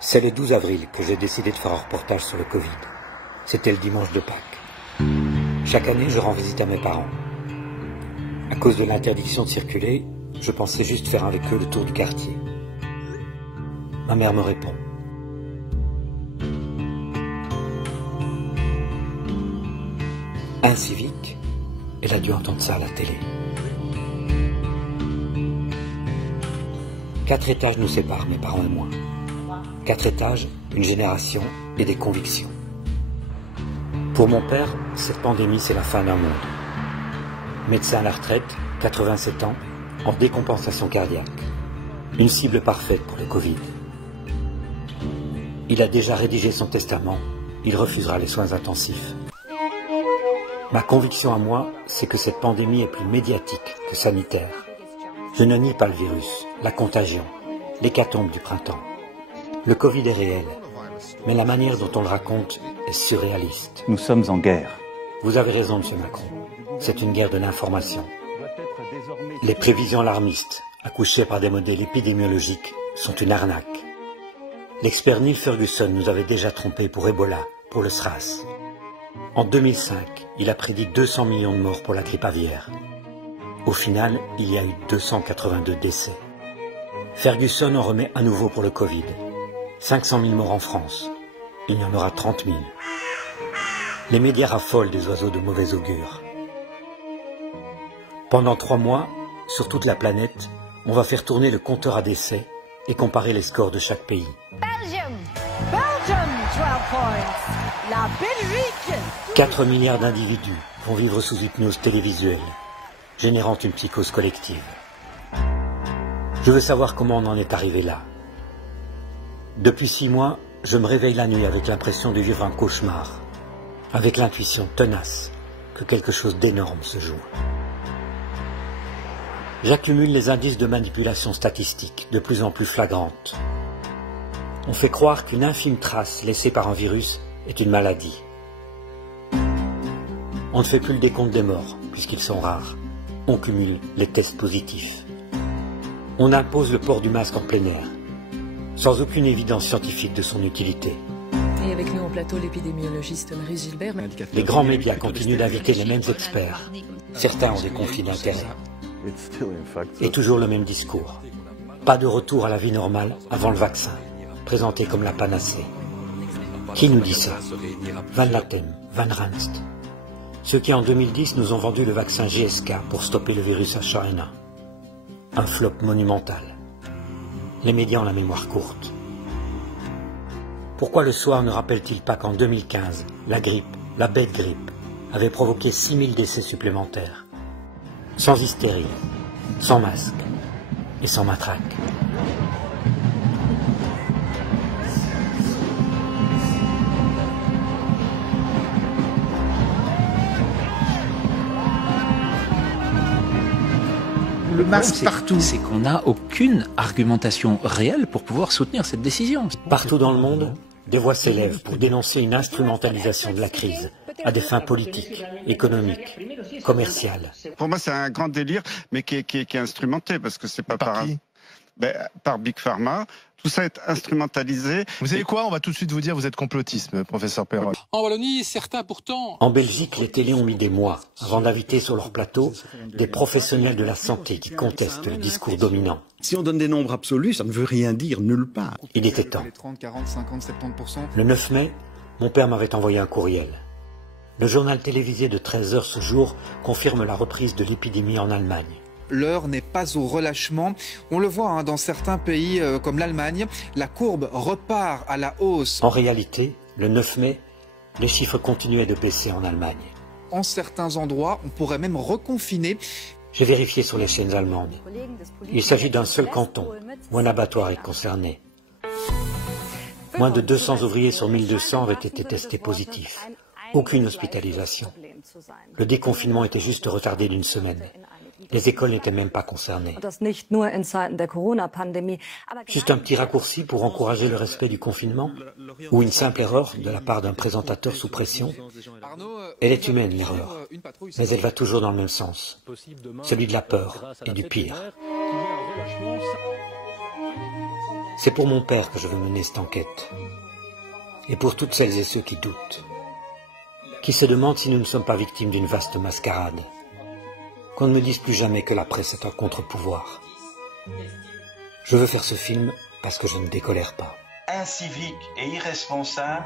C'est le 12 avril que j'ai décidé de faire un reportage sur le Covid. C'était le dimanche de Pâques. Chaque année, je rends visite à mes parents. À cause de l'interdiction de circuler, je pensais juste faire avec eux le tour du quartier. Ma mère me répond. Un civique, elle a dû entendre ça à la télé. 4 étages nous séparent, mes parents et moi. 4 étages, une génération et des convictions. Pour mon père, cette pandémie, c'est la fin d'un monde. Médecin à la retraite, 87 ans, en décompensation cardiaque. Une cible parfaite pour le Covid. Il a déjà rédigé son testament, il refusera les soins intensifs. Ma conviction à moi, c'est que cette pandémie est plus médiatique que sanitaire. Je ne nie pas le virus, la contagion, l'hécatombe du printemps. Le Covid est réel, mais la manière dont on le raconte est surréaliste. Nous sommes en guerre. Vous avez raison, M. Macron. C'est une guerre de l'information. Les prévisions alarmistes, accouchées par des modèles épidémiologiques, sont une arnaque. L'expert Neil Ferguson nous avait déjà trompés pour Ebola, pour le SRAS. En 2005, il a prédit 200 millions de morts pour la grippe aviaire. Au final, il y a eu 282 décès. Ferguson en remet à nouveau pour le Covid. 500 000 morts en France. Il y en aura 30 000. Les médias raffolent des oiseaux de mauvais augure. Pendant 3 mois, sur toute la planète, on va faire tourner le compteur à décès et comparer les scores de chaque pays. Belgium, 12 points. La Belgique. 4 milliards d'individus vont vivre sous hypnose télévisuelle, générant une psychose collective. Je veux savoir comment on en est arrivé là. Depuis 6 mois, je me réveille la nuit avec l'impression de vivre un cauchemar, avec l'intuition tenace que quelque chose d'énorme se joue. J'accumule les indices de manipulation statistique de plus en plus flagrantes. On fait croire qu'une infime trace laissée par un virus est une maladie. On ne fait plus le décompte des morts, puisqu'ils sont rares. On cumule les tests positifs. On impose le port du masque en plein air, sans aucune évidence scientifique de son utilité. Et avec nous en plateau, l'épidémiologiste Marie Gilbert. Les grands médias continuent d'inviter les mêmes experts. Certains ont des conflits d'intérêts. Et toujours le même discours. Pas de retour à la vie normale avant le vaccin, présenté comme la panacée. Qui nous dit ça? Van Latem, Van Ranst. Ceux qui en 2010 nous ont vendu le vaccin GSK pour stopper le virus à China. Un flop monumental. Les médias ont la mémoire courte. Pourquoi le soir ne rappelle-t-il pas qu'en 2015, la grippe, la bête grippe, avait provoqué 6000 décès supplémentaires? Sans hystérie, sans masque et sans matraque. Le masque partout. C'est qu'on n'a aucune argumentation réelle pour pouvoir soutenir cette décision. Partout dans le monde, des voix s'élèvent pour dénoncer une instrumentalisation de la crise à des fins politiques, économiques, commerciales. Pour moi, c'est un grand délire, mais qui est instrumenté, parce que c'est pas Par qui? Par Big Pharma. Tout ça est instrumentalisé. Vous savez quoi? On va tout de suite vous dire, vous êtes complotiste, professeur Perron. En Wallonie, certains pourtant... En Belgique, les télés ont mis des mois avant d'inviter sur leur plateau des professionnels de la santé qui contestent le discours dominant. Si on donne des nombres absolus, ça ne veut rien dire nulle part. Il était temps. Le 9 mai, mon père m'avait envoyé un courriel. Le journal télévisé de 13 heures ce jour confirme la reprise de l'épidémie en Allemagne. L'heure n'est pas au relâchement. On le voit dans certains pays comme l'Allemagne, la courbe repart à la hausse. En réalité, le 9 mai, les chiffres continuaient de baisser en Allemagne. En certains endroits, on pourrait même reconfiner. J'ai vérifié sur les chaînes allemandes. Il s'agit d'un seul canton où un abattoir est concerné. Moins de 200 ouvriers sur 1200 avaient été testés positifs. Aucune hospitalisation. Le déconfinement était juste retardé d'1 semaine. Les écoles n'étaient même pas concernées. Juste un petit raccourci pour encourager le respect du confinement? Ou une simple erreur de la part d'un présentateur sous pression? Elle est humaine, l'erreur, mais elle va toujours dans le même sens, celui de la peur et du pire. C'est pour mon père que je veux mener cette enquête. Et pour toutes celles et ceux qui doutent. Qui se demandent si nous ne sommes pas victimes d'une vaste mascarade. Qu'on ne me dise plus jamais que la presse est un contre-pouvoir. Je veux faire ce film parce que je ne décolère pas. Incivique et irresponsable